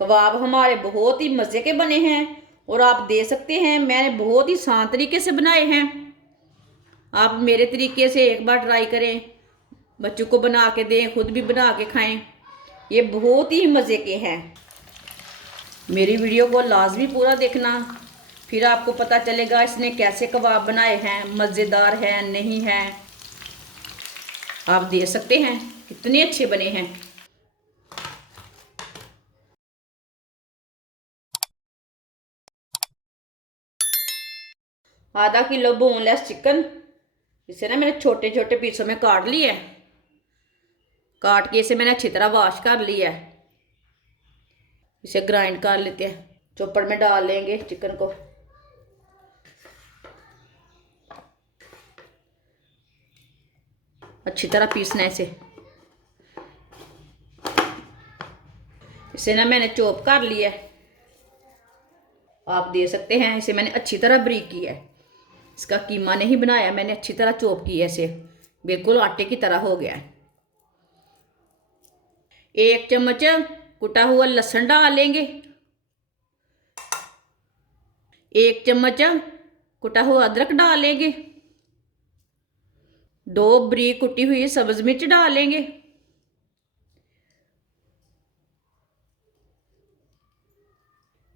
कबाब हमारे बहुत ही मज़े के बने हैं और आप दे सकते हैं। मैंने बहुत ही आसान तरीके से बनाए हैं। आप मेरे तरीके से एक बार ट्राई करें, बच्चों को बना के दें, खुद भी बना के खाएं। ये बहुत ही मज़े के हैं। मेरी वीडियो को लाजमी पूरा देखना, फिर आपको पता चलेगा इसने कैसे कबाब बनाए हैं, मज़ेदार हैं नहीं हैं। आप दे सकते हैं, कितने अच्छे बने हैं। आधा किलो बोनलेस चिकन, इसे ना मैंने छोटे छोटे पीसों में काट लिया है। काट के इसे मैंने अच्छी तरह वॉश कर लिया है। इसे ग्राइंड कर लेते हैं, चॉपर में डाल लेंगे चिकन को। अच्छी तरह पीसना है इसे ना मैंने चॉप कर लिया है। आप दे सकते हैं, इसे मैंने अच्छी तरह बारीक किया है। इसका कीमा नहीं बनाया मैंने, अच्छी तरह चॉप किया इसे, बिल्कुल आटे की तरह हो गया है। 1 चम्मच कुटा हुआ लहसुन डाल लेंगे। 1 चम्मच कुटा हुआ अदरक डाल लेंगे। 2 बारीक कुटी हुई सब्ज मिर्च डाल लेंगे।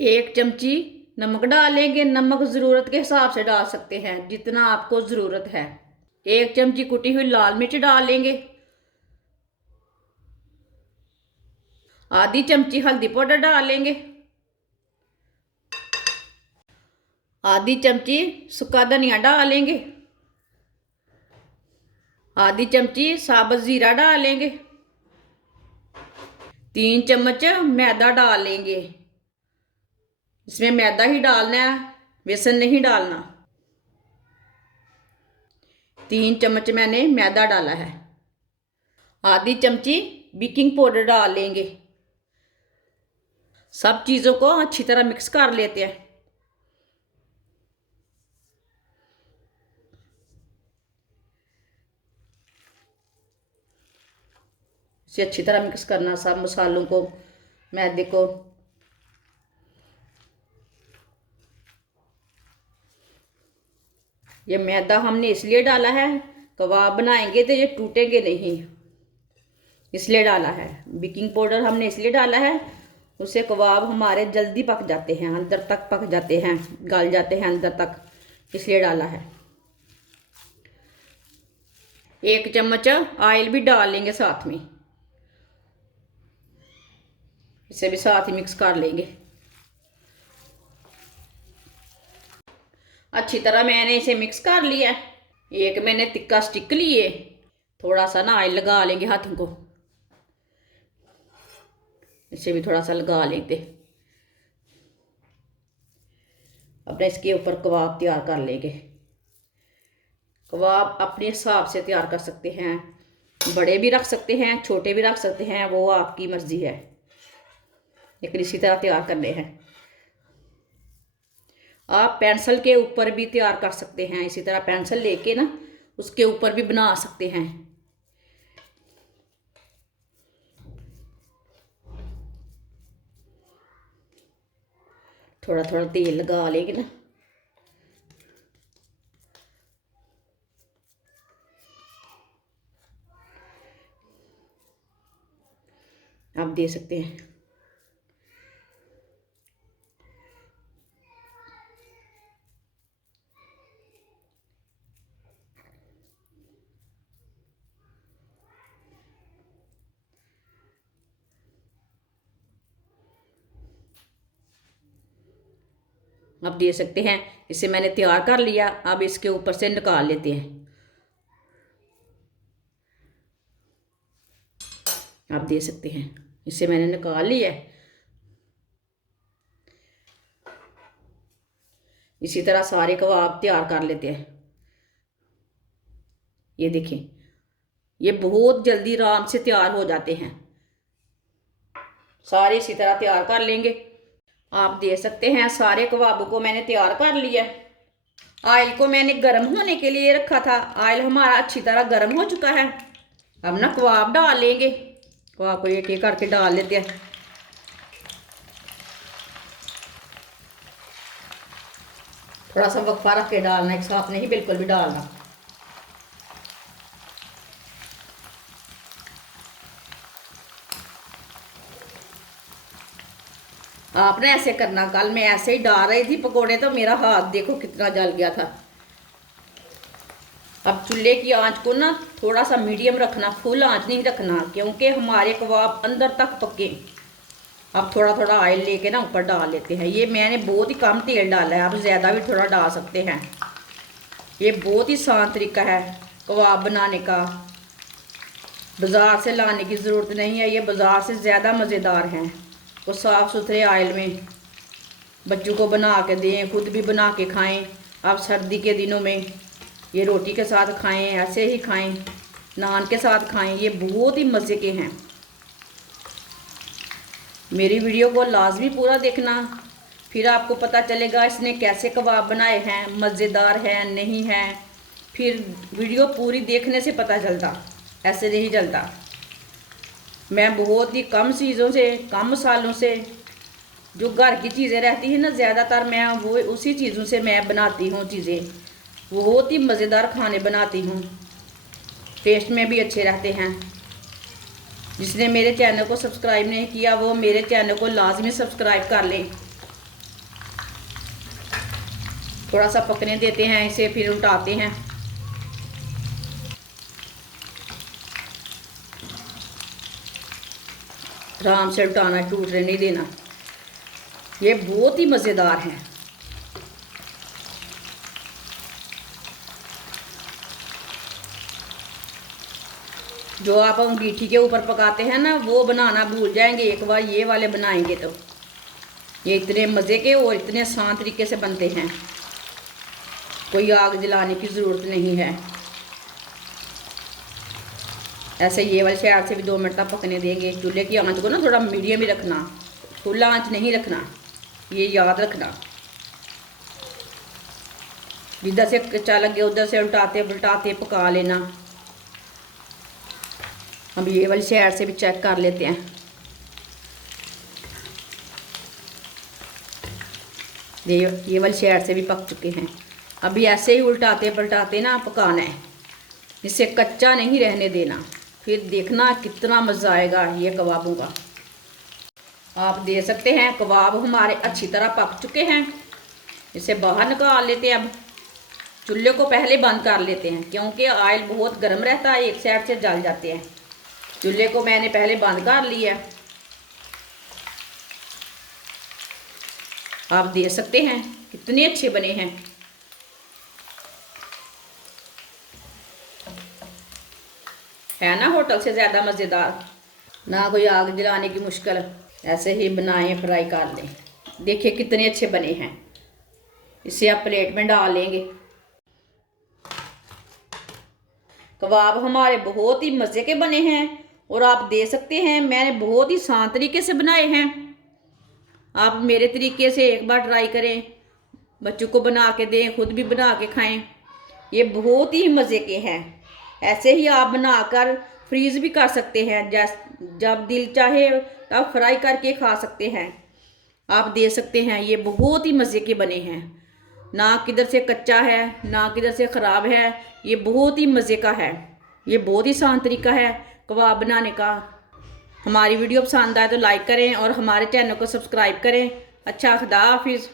1 चमची नमक डाल लेंगे। नमक ज़रूरत के हिसाब से डाल सकते हैं, जितना आपको ज़रूरत है। 1 चमची कुटी हुई लाल मिर्च डाल लेंगे। आधी चमची हल्दी पाउडर डाल लेंगे। आधी चमची सूखा धनिया डाल लेंगे। आधी चमची साबुत ज़ीरा डाल लेंगे। 3 चम्मच मैदा डाल लेंगे। इसमें मैदा ही डालना है, बेसन नहीं डालना। 3 चम्मच मैंने मैदा डाला है। आधी चमची बेकिंग पाउडर डाल लेंगे। सब चीज़ों को अच्छी तरह मिक्स कर लेते हैं। इसे अच्छी तरह मिक्स करना, सब मसालों को, मैदे को। ये मैदा हमने इसलिए डाला है, कबाब बनाएंगे तो ये टूटेंगे नहीं, इसलिए डाला है। बेकिंग पाउडर हमने इसलिए डाला है, उससे कबाब हमारे जल्दी पक जाते हैं, अंदर तक पक जाते हैं, गल जाते हैं अंदर तक, इसलिए डाला है। 1 चम्मच ऑयल भी डाल लेंगे साथ में। इसे भी साथ ही मिक्स कर लेंगे। अच्छी तरह मैंने इसे मिक्स कर लिया। एक मैंने तिक्का स्टिक लिए, थोड़ा सा ना ऑयल लगा लेंगे हाथों को। इसे भी थोड़ा सा लगा लेते। अब इसके ऊपर कबाब तैयार कर लेंगे। कबाब अपने हिसाब से तैयार कर सकते हैं, बड़े भी रख सकते हैं, छोटे भी रख सकते हैं, वो आपकी मर्जी है। लेकिन इसी तरह तैयार करने हैं। आप पेंसिल के ऊपर भी तैयार कर सकते हैं, इसी तरह पेंसिल लेके ना उसके ऊपर भी बना सकते हैं। थोड़ा थोड़ा तेल लगा लेंगे ना। आप दे सकते हैं। आप दे सकते हैं। इसे मैंने तैयार कर लिया, अब इसके ऊपर से निकाल लेते हैं। आप दे सकते हैं, इसे मैंने निकाल लिया। इसी तरह सारे कबाब तैयार कर लेते हैं। ये देखें, ये बहुत जल्दी आराम से तैयार हो जाते हैं। सारे इसी तरह तैयार कर लेंगे। आप दे सकते हैं। सारे कबाबों को मैंने तैयार कर लिया। ऑयल को मैंने गर्म होने के लिए रखा था। ऑयल हमारा अच्छी तरह गर्म हो चुका है। अब ना कबाब डाल लेंगे। कबाब को एक एक करके डाल लेते हैं। थोड़ा सा वक्फा रख के डालना, एक साथ नहीं बिल्कुल भी डालना। आपने ऐसे करना। कल मैं ऐसे ही डाल रही थी पकोड़े तो मेरा हाथ देखो कितना जल गया था। अब चूल्हे की आंच को ना थोड़ा सा मीडियम रखना, फुल आंच नहीं रखना, क्योंकि हमारे कबाब अंदर तक पके। अब थोड़ा थोड़ा ऑयल लेके ना ऊपर डाल लेते हैं। ये मैंने बहुत ही कम तेल डाला है, आप ज़्यादा भी थोड़ा डाल सकते हैं। ये बहुत ही आसान तरीका है कबाब बनाने का, बाज़ार से लाने की ज़रूरत नहीं है। ये बाज़ार से ज़्यादा मज़ेदार हैं। तो साफ़ सुथरे ऑयल में बच्चों को बना के दें, खुद भी बना के खाएं। आप सर्दी के दिनों में ये रोटी के साथ खाएं, ऐसे ही खाएं, नान के साथ खाएं। ये बहुत ही मज़े के हैं। मेरी वीडियो को लाजमी पूरा देखना, फिर आपको पता चलेगा इसने कैसे कबाब बनाए हैं, मज़ेदार हैं नहीं हैं। फिर वीडियो पूरी देखने से पता चलता, ऐसे नहीं चलता। मैं बहुत ही कम चीज़ों से, कम मसालों से, जो घर की चीज़ें रहती हैं ना, ज़्यादातर मैं वो उसी चीज़ों से मैं बनाती हूँ चीज़ें। बहुत ही मज़ेदार खाने बनाती हूँ, टेस्ट में भी अच्छे रहते हैं। जिसने मेरे चैनल को सब्सक्राइब नहीं किया वो मेरे चैनल को लाजमी सब्सक्राइब कर लें। थोड़ा सा पकने देते हैं इसे, फिर उल्टाते हैं। आराम से उल्टाना, टूटने नहीं देना। ये बहुत ही मज़ेदार हैं। जो आप अंगीठी के ऊपर पकाते हैं ना, वो बनाना भूल जाएंगे एक बार ये वाले बनाएंगे तो। ये इतने मज़े के और इतने आसान तरीके से बनते हैं, कोई आग जलाने की ज़रूरत नहीं है। ऐसे ये वाले साइड से भी 2 मिनट तक पकने देंगे। चूल्हे की आंच को ना थोड़ा मीडियम ही रखना, फुल आंच नहीं रखना, ये याद रखना। जिधर से कच्चा लगे उधर से उल्टाते उल्टाते पका लेना। हम ये वाली साइड से भी चेक कर लेते हैं। ये वाली साइड से भी पक चुके हैं। अभी ऐसे ही उल्टाते पलटाते ना पकाना है, इसे कच्चा नहीं रहने देना। फिर देखना कितना मज़ा आएगा ये कबाबों का। आप दे सकते हैं कबाब हमारे अच्छी तरह पक चुके हैं। इसे बाहर निकाल लेते हैं। अब चूल्हे को पहले बंद कर लेते हैं, क्योंकि ऑयल बहुत गर्म रहता है, एक साइड से जल जाते हैं। चूल्हे को मैंने पहले बंद कर लिया। आप देख सकते हैं कितने अच्छे बने हैं। है ना होटल से ज़्यादा मज़ेदार, ना कोई आग जलाने की मुश्किल। ऐसे ही बनाएं, फ्राई कर लें। देखिए कितने अच्छे बने हैं। इसे आप प्लेट में डाल लेंगे। कबाब हमारे बहुत ही मज़े के बने हैं और आप दे सकते हैं। मैंने बहुत ही आसान तरीके से बनाए हैं। आप मेरे तरीके से एक बार ट्राई करें, बच्चों को बना के दें, खुद भी बना के खाएं। ये बहुत ही मज़े के हैं। ऐसे ही आप बनाकर फ्रीज़ भी कर सकते हैं, जब दिल चाहे तब फ्राई करके खा सकते हैं। आप दे सकते हैं। ये बहुत ही मज़े के बने हैं, ना किधर से कच्चा है ना किधर से ख़राब है। ये बहुत ही मज़े का है। ये बहुत ही आसान तरीका है कबाब बनाने का। हमारी वीडियो पसंद आए तो लाइक करें और हमारे चैनल को सब्सक्राइब करें। अच्छा, खुदा हाफिज़।